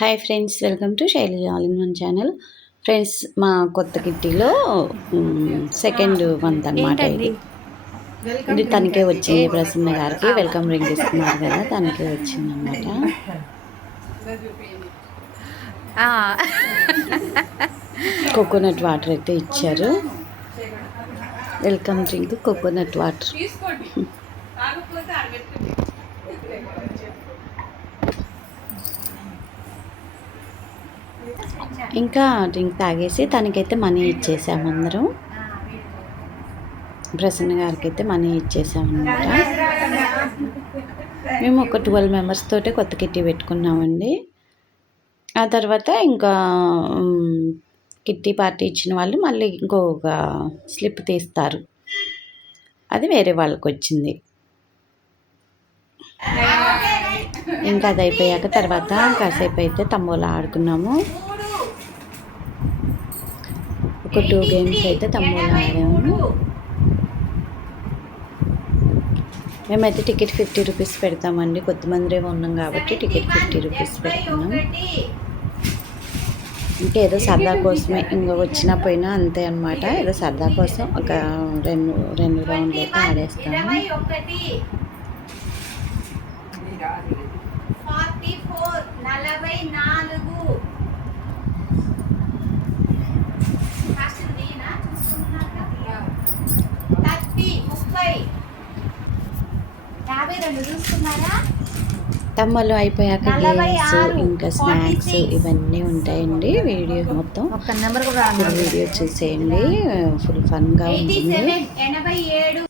Hi friends, welcome to Shailaja all in one channel. Friends, మా కొత్త కిట్టీలో second month అనమాట. ఇది తనకే వచ్చింది. ప్రసన్న గారికి వెల్కమ్ రింగ్ ఇస్తున్నారు కదా, తనకే వచ్చింది అనమాట. కోకోనట్ వాటర్ అయితే ఇచ్చారు. Welcome drink coconut water. ఇంకా డ్రింక్ తాగేసి తనకైతే మనీ ఇచ్చేసాము అందరం. ప్రసన్న గారికి అయితే మనీ ఇచ్చేసామన్నమాట. మేము ఒక 12 మెంబర్స్ తోటే కొత్త కిట్టి పెట్టుకున్నామండి. ఆ తర్వాత ఇంకా కిట్టి పార్టీ ఇచ్చిన వాళ్ళు మళ్ళీ ఇంకొక స్లిప్ తీస్తారు. అది వేరే వాళ్ళకి వచ్చింది. ఇంకా అది అయిపోయాక తర్వాత కాసేపు అయితే తంబోలా ఆడుకున్నాము. ఒక 2 గేమ్స్ అయితే తంబోలా ఆడాము. మేమైతే టికెట్ 50 రూపీస్ పెడతామండి. కొద్దిమంది ఉన్నాం కాబట్టి టికెట్ 50 రూపీస్ పెడుతున్నాం. ఇంకేదో సరదా కోసమే, ఇంకా వచ్చినా పోయినా అంతే అనమాట. ఏదో సరదా కోసం ఒక రెండు రౌండ్లు అయితే ఆడేస్తాము. 44 చూసుకున్నారా? తమ్మలు అయిపోయాక గేమ్స్ ఇంకా స్నాక్స్ ఇవన్నీ ఉంటాయండి. వీడియో మొత్తం వీడియో చూసేయండి, ఫుల్ ఫన్గా ఉంటుంది. 87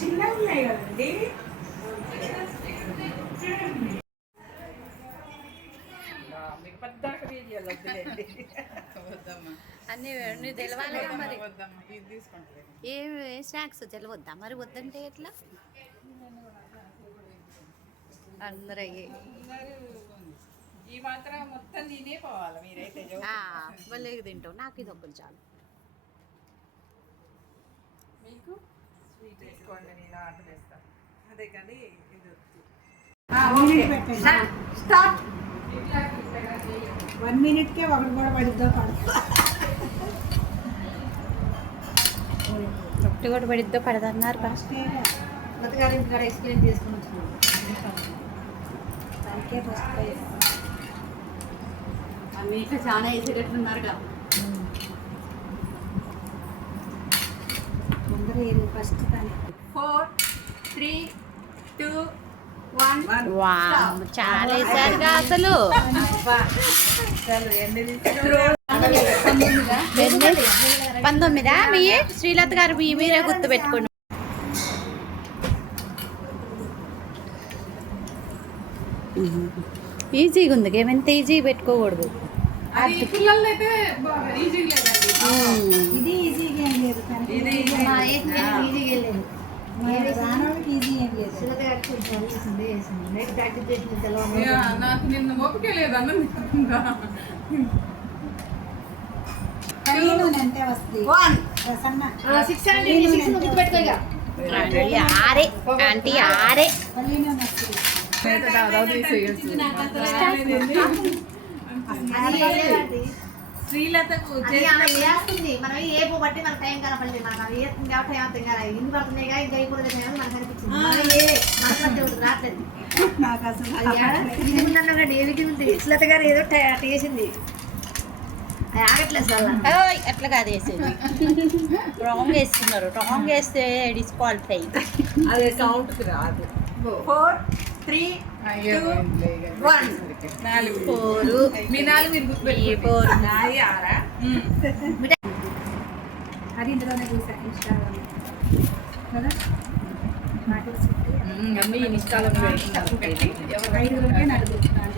చిన్న ఉన్నాయి కదండి. అన్నీ తెలవాలి మరి. ఏ స్నాక్స్ తెలియవద్దా మరి? వద్దంటే ఎట్లా? అందరూ అయ్యే ఈ మాత్రం మొత్తం తినే పోవాలి మీరైతే. మళ్ళీ తింటాం. నాకు ఇది ఒక్కటి చాలు. మీకు స్వీట్ వేసుకోండి, నేను ఆర్డర్ చేస్తాను. అదే కానీ ఇది 1 మినిట్కే ఒకటి కూడా పడిద్దా ఒకటి కూడా పడిద్దో పడదన్నారు. ఫస్ట్ ఎక్స్ప్లెయిన్ చేసుకుని దానికే ఫస్ట్ మీకు చాలా వేసేటట్లున్నారుగా. అందరూ ఫస్ట్ 4 3 2 1. చాలా వేసారుగా అసలు. 19 మీ శ్రీలత గారు మీరే గుర్తు పెట్టుకోండి. ఈజీగా ఉంది గేమ్. ఎంత ఈజీ పెట్టుకోకూడదు. ఇది ఈజీగా ఏం లేదు. నాకు నిన్న ఓపిక లేదు అన్నం. ఆంటీ ఆరే శ్రీలతకు చేస్తుంది. మనం ఏ బట్టి మన టైం కనపడలేదు. మనం ఏ టైం కదా ఇన్ని పడుతున్నాయి కదా, ఇంకా ఇప్పుడు మనకు అనిపించింది. రాట్లేదు నాకు అసలు. ఏమిటి ఉంది శ్రీలత గారు ఏదో వేసింది, అది ఆగట్లేదు సార్. అట్లా కాదు వేసేది. రాంగ్ వేస్తున్నారు. రాంగ్ వేస్తే డిస్క్వాలిఫై. అదే కౌంట్ రాదు. 4 3 2 1. 4 మీ 4 మీరు గుర్తుపెట్టుకోండి. 4 నాయి 6. అది ఇందులోనే చూసా ఇన్స్టాగ్రామ్ కదా. అన్నీ ఇన్స్టాగ్రామ్ 5 4 4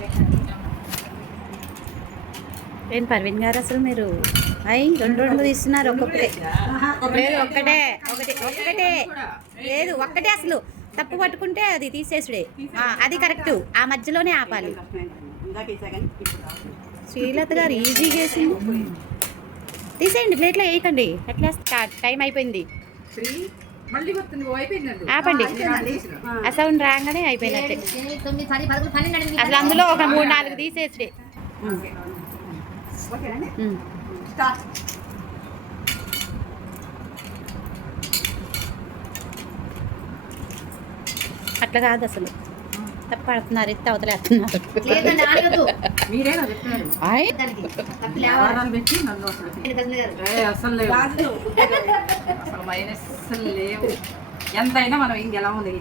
ఏం పర్వీన్ గారు అసలు మీరు రెండు తీస్తున్నారు ఒక్కొక్కటే లేదు ఒక్కటే ఒక్కటే లేదు ఒక్కటే అసలు తప్పు పట్టుకుంటే అది తీసేసుడే అది కరెక్ట్ ఆ మధ్యలోనే ఆపాలి శ్రీలత గారు ఈజీగా వేసింది తీసేయండి ప్లేట్లో వేయకండి ఎట్లా టైం అయిపోయింది ఆపండి ఆ సౌండ్ రాగానే అయిపోయినట్టే అసలు అందులో ఒక 3-4 తీసేసుడే అట్లా కాదు అసలు తప్పడుతున్నారు ఎత్త అవతలేస్తున్నారు ఎంతైనా మనం ఇంకెలా ఉంది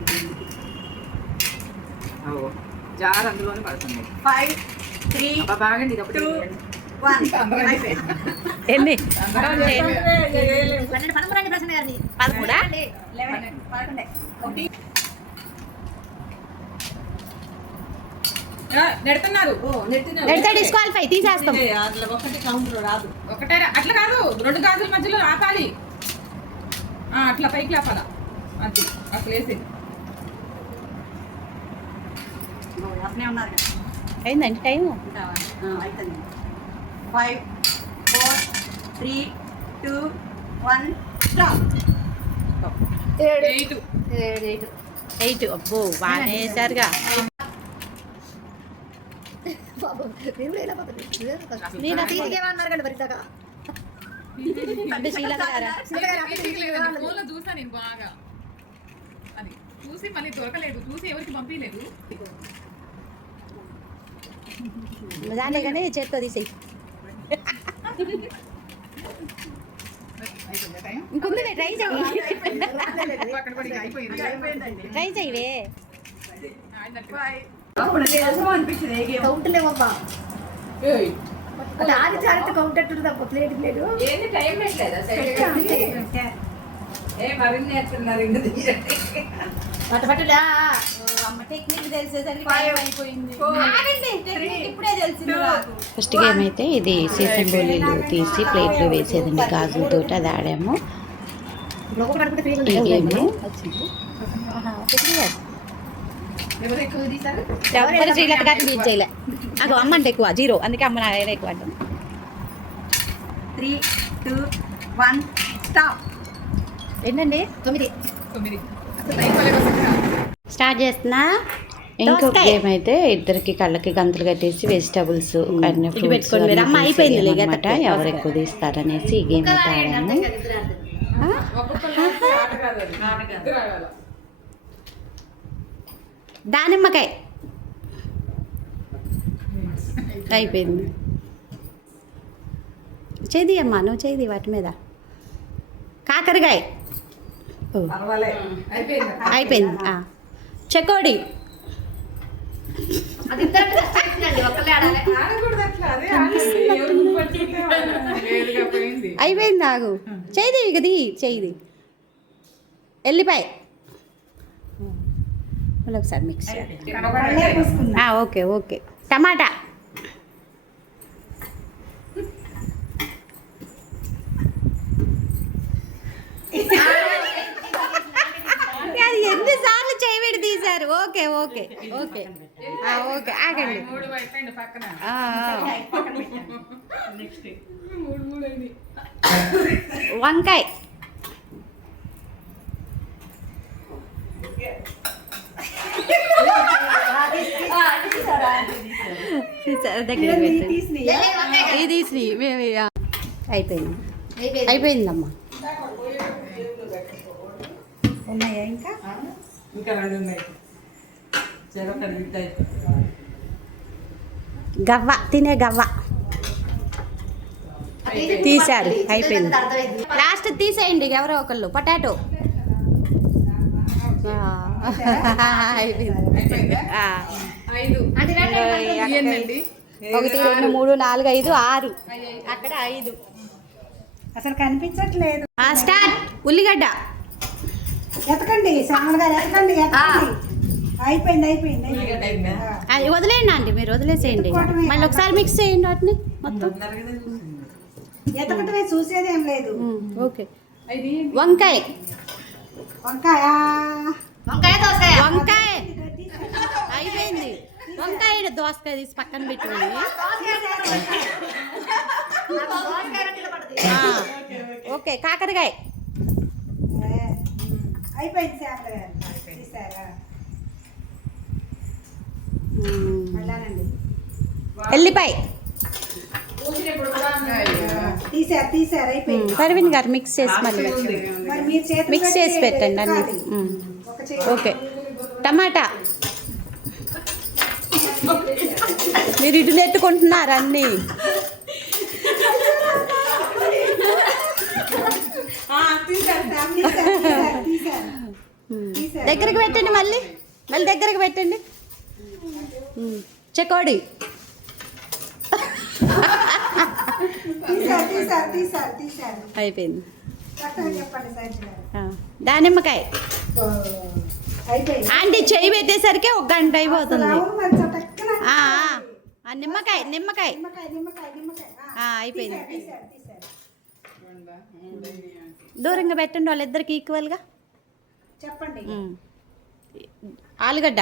జార్ అందులోనే పడుతుంది 5 3 బాగండి ఇది ఒకటి 1 ఎన్ని 13 నెడుతున్నారు డిస్క్వాలిఫై తీసేస్తాం ఒకటే అట్లా కాదు 2 గాజుల మధ్యలో ఆపాలి అట్లా పైకి లేపాలా అది అట్లా వేసి అయిందండి టైము 5 4 3 2 1 స్టాప్ 8 అబ్బో బాగానే వేసారుగా చూసా నేను బాగా అది చూసి మళ్ళీ దొరకలేదు చూసి ఎవరికి పంపించలేదు దానే కానీ చేత్తో తీసేయి ఇంకొంది ట్రై చేయవే కౌంటలేమబ్బా ఆది చారిత కౌంటర్ తప్ప ప్లేట్ ఏంది టైం పెట్టలేదా మరిన్ని నేర్చుకున్నారు పట్టులా టెక్నిక్ తెలిసేసరికి అయిపోయింది ఇప్పుడే తెలిసింది ఫస్ట్ గేమ్ అయితే ఇది సీసం గోళీలు తీసి ప్లేట్లో వేసేదండి గాజులతో అది ఆడాము ఈ గేమ్ ఎవరు శ్రీలత గారిని బీట్ చేయలే నాకు అమ్మ అంటే ఎక్కువ 0 అందుకే అమ్మ నాయన ఎక్కువ అంటాం 3 2 1 స్టాప్ ఏంటండి 9 స్టార్ట్ చేస్తున్నా ఇంకొక గేమ్ అయితే ఇద్దరికి కళ్ళకి గంతులు కట్టేసి వెజిటబుల్స్ అన్ని ఫ్రూట్స్ అనమాట ఎవరు ఎక్కువ తీస్తారనేసి ఈ గేమ్ అయితే ఆడాము దానిమ్మకాయ అయిపోయింది చేది అమ్మా నువ్వు చేది వాటి మీద కాకరకాయ అయిపోయింది చెకోడి అయిపోయింది ఆగు చేది ఇది చేది ఎల్లిపాయ మళ్ళీ ఒకసారి మిక్స్ ఓకే ఓకే టమాటా అది ఎన్నిసార్లు చేయబెడి తీశారు ఓకే ఓకే ఓకే ఓకే ఆగండి వంకాయ దగ్గర ఇది అయిపోయింది అయిపోయిందమ్మా ఉన్నాయా ఇంకా గవ్వ తినే గవ్వ తీశారు అయిపోయింది లాస్ట్ తీసేయండి ఎవరో ఒకళ్ళు పొటాటో అయిపోయింది 1 2 3 4 5 6 అక్కడ 5 అసలు కనిపించట్లేదు స్టార్ట్ ఉల్లిగడ్డ ఎతకండి శ్యామల గారు ఎతకండి అయిపోయింది అయిపోయింది ఉల్లిగడ్డ అయిపోయిందా? అది వదిలేయండి ఆంటీ, మీరు వదిలేసేయండి మళ్ళీ ఒకసారి మిక్స్ చేయండి వాటిని మొత్తం. ఎతకటమే చూసేది ఏం లేదు. ఓకే. వంకాయ వంకాయ వంకాయ దోసకాయ వంకాయ అయిపోయింది. వంకాయ దోసకాయ తీసి పక్కన పెట్టుకోండి. ఓకే. కాకరకాయ అయిపోయింది శ్యామల గారు తీసారా? అలానండి ఎల్లిపాయ తీసారు తీసారు అయిపోయింది. పర్వీన్ గారు మిక్స్ చేసి మళ్ళీ మరి మీరు చేతులు మిక్స్ చేసి పెట్టి పెట్టండి అన్ని. ఒక చేతి ఓకే. టమాటా మీరు ఇటు నెట్టుకుంటున్నారు అన్నీ. దగ్గరికి పెట్టండి మళ్ళీ మళ్ళీ దగ్గరికి పెట్టండి. చెకోడి తీసారు తీసారు తీసారు తీసారు అయిపోయింది. కరెక్ట్గా చెప్పండి సైన్స్ గారు. దానిమ్మకాయ అయిపోయింది. ఆంటీ చెయ్యి పెట్టేసరికి ఒక గంట అయిపోతుంది. అవును మరి చటక్కన ఆ నిమ్మకాయ నిమ్మకాయ నిమ్మకాయ నిమ్మకాయ నిమ్మకాయ అయిపోయింది. తీసారు తీసారు దూరంగా పెట్టండి వాళ్ళిద్దరికి ఈక్వల్గా. చెప్పండి. ఆలుగడ్డ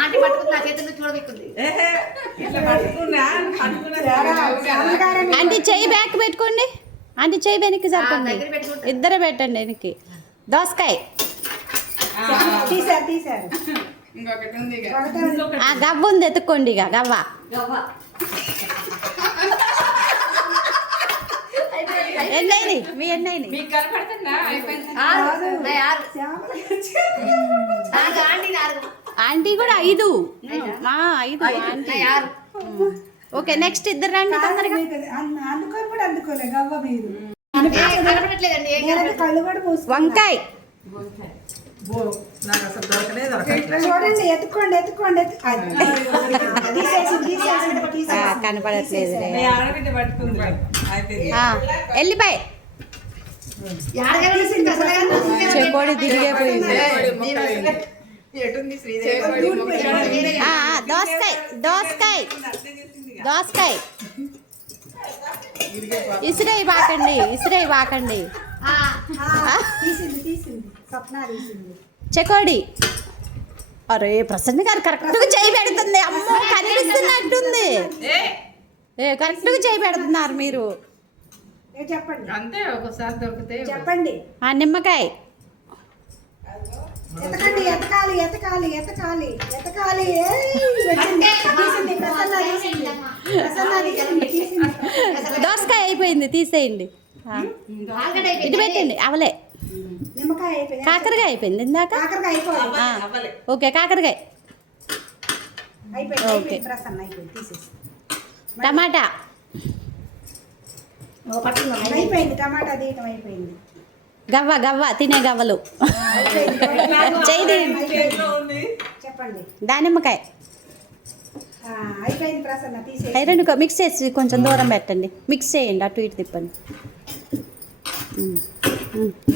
ఆంటీ పట్టుకుంది నా చేతులు చూడబెక్కుంది. ఆంటీ చెయ్యి బ్యాక్ పెట్టుకోండి. ఆంటీ చెయ్యి వెనక్కి జరపండి. దగ్గర పెట్టుకుంటా. ఇద్దరే పెట్టండి వెనక్కి. దోసకాయ తీసారు తీసారు ఇంకొకటి ఉంది ఇక. గవ్వ ఉంది ఎత్తుక్కోండి. ఇక గవ్వ ఎన్నైంది మీ ఎన్నైంది? మీకు కనపడుతుందా? అయిపోయింది. ఆరు. ఆరు. శ్యామల నాలుగు ఆంటీ నాలుగు. ఆంటీ కూడా 5. 5 ఆంటీ. ఆరు. ఓకే. నెక్స్ట్ ఇద్దరు రండి తొందరగా. అందుకొని కూడా అందుకోలే గవ్వ మీరు కనపడట్లేదండి. ఏం నేనైతే కళ్ళు కూడా మూసుకున్నా. వంకాయ చూడండి ఎత్తుకోండి ఎత్తుకోండి కనపడట్లేదు. ఆడబిడ్డ పట్టుకుంది అయిపోయింది. యాడగా ఎల్లిపాయ తీసింది అసలు కానీ చెకోడి తిరిగిపోయింది. ఎటుంది శ్రీదేవి? దోసకాయ దోసకాయ దోసకాయ ఇసురై బాకండి ఇసురై బాకండి. తీసింది తీసింది స్వప్న తీసింది. చెకోడి అరే ప్రసన్న గారు కరెక్ట్గా చేయి పెడుతుంది. అమ్మో కనిపిస్తున్నట్టుంది. కరెక్ట్గా చేయి పెడుతున్నారు మీరు. చెప్పండి అంతే ఒకసారి దొరికితే చెప్పండి. నిమ్మకాయ ఎతకండి ఎతకాలి ఎతకాలి ఎతకాలి ఎతకాలి. తీసింది ప్రసన్న తీసింది ప్రసన్న తీసింది తీసింది. దోసకాయ అయిపోయింది తీసేయండి. ఇటు పెట్టండి. అవలే నిమ్మకాయ అయిపోయింది. కాకరకాయ అయిపోయింది ఇందాక. కాకరకాయ అయిపోయింది. ఓకే. కాకరకాయ అయిపోయింది ఓకే. అయిపోయింది ప్రసన్న అయిపోయింది తీసేసి. టమాటా అయిపోయింది టమాటా తీయటం అయిపోయింది. గవ్వ గవ్వ తినే గవ్వలు చెయ్యి చెప్పండి. దానిమ్మకాయ అయిపోయింది ప్రసన్న తీసేసి. ఐరన్ మిక్స్ చేసి కొంచెం దూరం పెట్టండి. మిక్స్ చేయండి. అటు ఇటు తిప్పండి.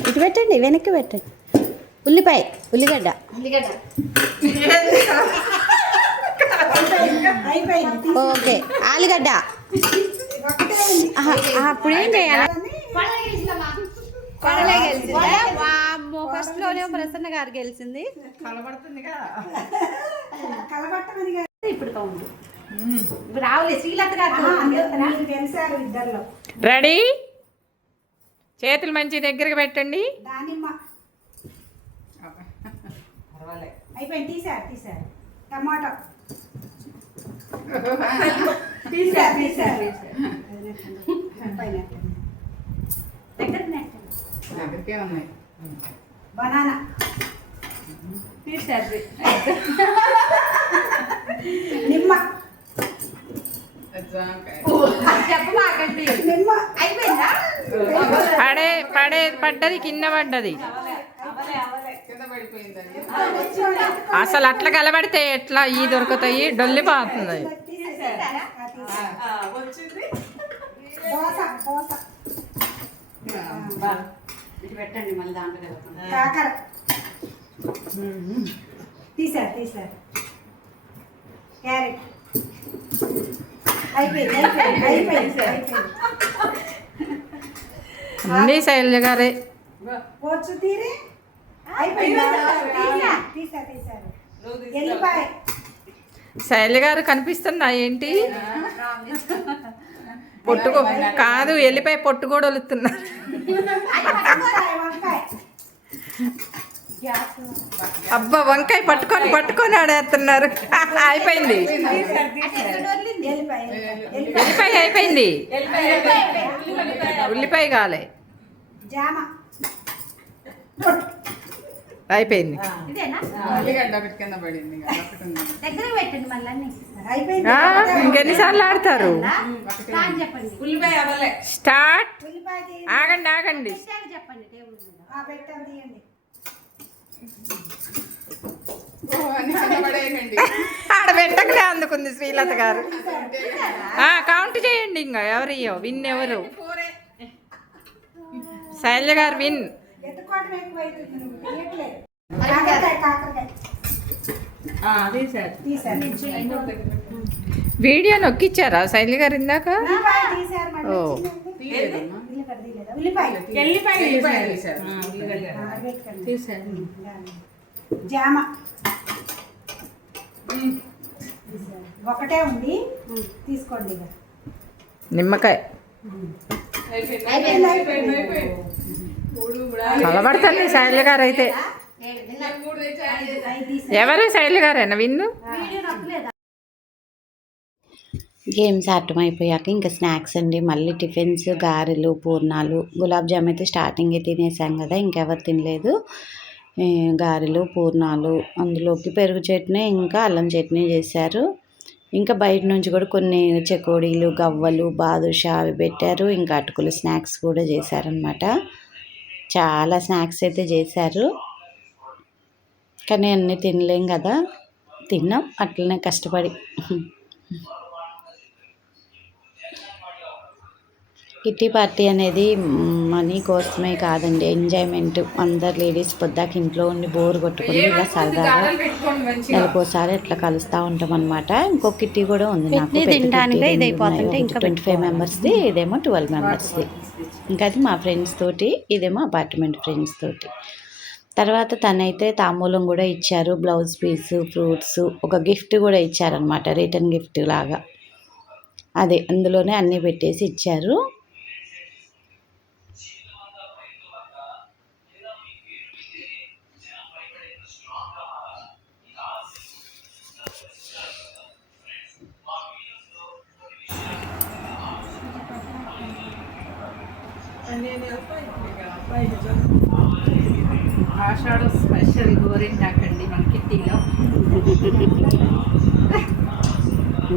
ఇటు పెట్టండి వెనక్కి పెట్టండి. ఉల్లిపాయ ఉల్లిగడ్డ ఉల్లిగడ్డ. అయిపోయింది ఓకే. ఆలుగడ్డ ఒకటే ఉంది. అప్పుడు ఏం చేయాలి? పడవ గెలిచిందమ్మా. ఫస్ట్ లోనే ప్రసన్న గారు గెలిచింది. కనబడుతుంది కదా. కలబట్టమని కాదు. ఇప్పుడు కౌంట్ రావులే శ్రీలత గారు మీరు గెలిచారు ఇద్దరిలో. రెడీ. చేతులు మంచి దగ్గరికి పెట్టండి. దానిమ్మ అయిపోయింది తీసారు తీసారు. టమాటా తీసారు తీసారు. పైన దగ్గరికే ఉన్నాయి. బనానా నిమ్మ జాంకాయ. నిమ్మ అయిపోయిందా? పడ్డది కింద పడ్డది. కింద పడిపోయిందండి. అసలు అట్లా కలబడితే ఎట్లా ఈ దొరుకుతాయి? డొల్లిపోతుంది. దోస దోస ఇటు పెట్టండి మళ్ళీ దాంట్లో కలపండి. కాకర తీసారు క్యారెట్ అయిపోయింది. అన్నీ శైలజ గారే. పోచ్చు తీరి అయిపోయింది. తీసారు ఎల్లిపాయ శైలజ గారు కనిపిస్తున్నా ఏంటి పొట్టుకో కాదు ఎల్లిపాయ పొట్టు కూడా వలుతున్నారు. వంకాయ అబ్బా వంకాయ పట్టుకొని ఆడేస్తున్నారు. అయిపోయింది ఎల్లిపాయ అయిపోయింది. ఉల్లిపాయ కాలే జామ అయిపోయింది. అయిపోయింది. ఇంకెన్నిసార్లు ఆడతారు? స్టార్ట్. ఆగండి పెట్టండి తీయండి. ఆడ పెట్టకనే అందుకుంది శ్రీలత గారు. కౌంట్ చేయండి. ఇంకా ఎవరయ్యో విన్ ఎవరు? శైలజ గారు విన్. ఎత్తుకోవడం ఎక్కువైతుంది. నువ్వు తీయట్లేదు. కాకరకాయ తీసారు. వీడియో నొక్కిచ్చారా శైలజ గారు ఇందాక? తీసారు మళ్ళీ ఓ. జామ ఒకటే ఉంది తీసుకోండి. ఇక నిమ్మకాయ కలబడతాను శైలజ గారు అయితే. ఎవరు శైలజ గారేనా విన్ను? గేమ్స్ ఆడటం అయిపోయాక ఇంకా స్నాక్స్ అండి. మళ్ళీ టిఫిన్స్, గారెలు, పూర్ణాలు, గులాబ్ జామ్ అయితే స్టార్టింగే తినేసాం కదా, ఇంకెవరు తినలేదు. గారెలు, పూర్ణాలు, అందులోకి పెరుగు చట్నీ ఇంకా అల్లం చట్నీ చేశారు. ఇంకా బయట నుంచి కూడా కొన్ని చెకోడీలు, గవ్వలు, బాదుషా అవి పెట్టారు. ఇంకా అటుకులు స్నాక్స్ కూడా చేశారనమాట. చాలా స్నాక్స్ అయితే చేశారు. కానీ అన్నీ తినలేం కదా, తిన్నాం అట్లనే కష్టపడి. కిట్టి పార్టీ అనేది మనీ కోసమే కాదండి, ఎంజాయ్మెంట్. అందరు లేడీస్ పొద్దాక ఇంట్లో ఉండి బోర్ కొట్టుకుని ఇలా సరదాగా నెలకోసారి ఇట్లా కలుస్తూ ఉంటాం అనమాట. ఇంకో కిట్టి కూడా ఉంది నాకు, 25 మెంబర్స్ది, ఇదేమో 12 మెంబర్స్ది. ఇంకా అది మా ఫ్రెండ్స్ తోటి, ఇదేమో అపార్ట్మెంట్ ఫ్రెండ్స్ తోటి. తర్వాత తనైతే తాంబూలం కూడా ఇచ్చారు, బ్లౌజ్ పీసు, ఫ్రూట్స్, ఒక గిఫ్ట్ కూడా ఇచ్చారనమాట, రిటర్న్ గిఫ్ట్ లాగా. అదే అందులోనే అన్నీ పెట్టేసి ఇచ్చారు. ఆషాఢ స్పెషల్ గోరింటాకండి మన కిట్టీలో.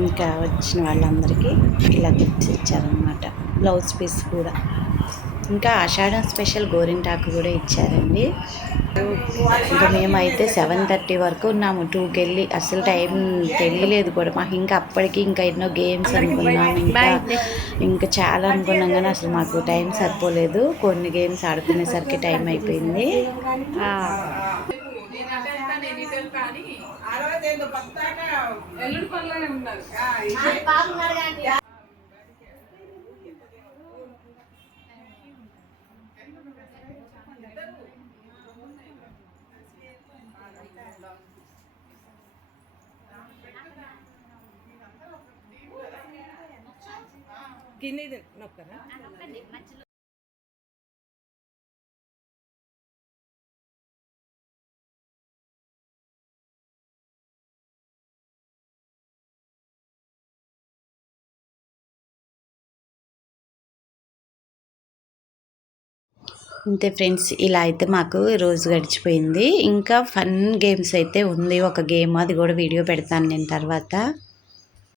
ఇంకా వచ్చిన వాళ్ళందరికీ ఇలా గిఫ్ట్స్ ఇచ్చారనమాట, బ్లౌజ్ పీస్ కూడా. ఇంకా ఆషాఢం స్పెషల్ గోరింటాకు కూడా ఇచ్చారండి. ఇంకా మేమైతే 7:30 వరకు ఉన్నాము, 2కి వెళ్ళి. అసలు టైం తెలియలేదు కూడా మాకు. ఇంకా అప్పటికి ఇంకా ఎన్నో గేమ్స్ అనుకున్నాం, ఇంకా చాలా అనుకున్నాం, కానీ అసలు మాకు టైం సరిపోలేదు. కొన్ని గేమ్స్ ఆడుకునేసరికి టైం అయిపోయింది. అంతే ఫ్రెండ్స్, ఇలా అయితే మాకు రోజు గడిచిపోయింది. ఇంకా ఫన్ గేమ్స్ అయితే ఉంది ఒక గేమ్, అది కూడా వీడియో పెడతాను నేను తర్వాత.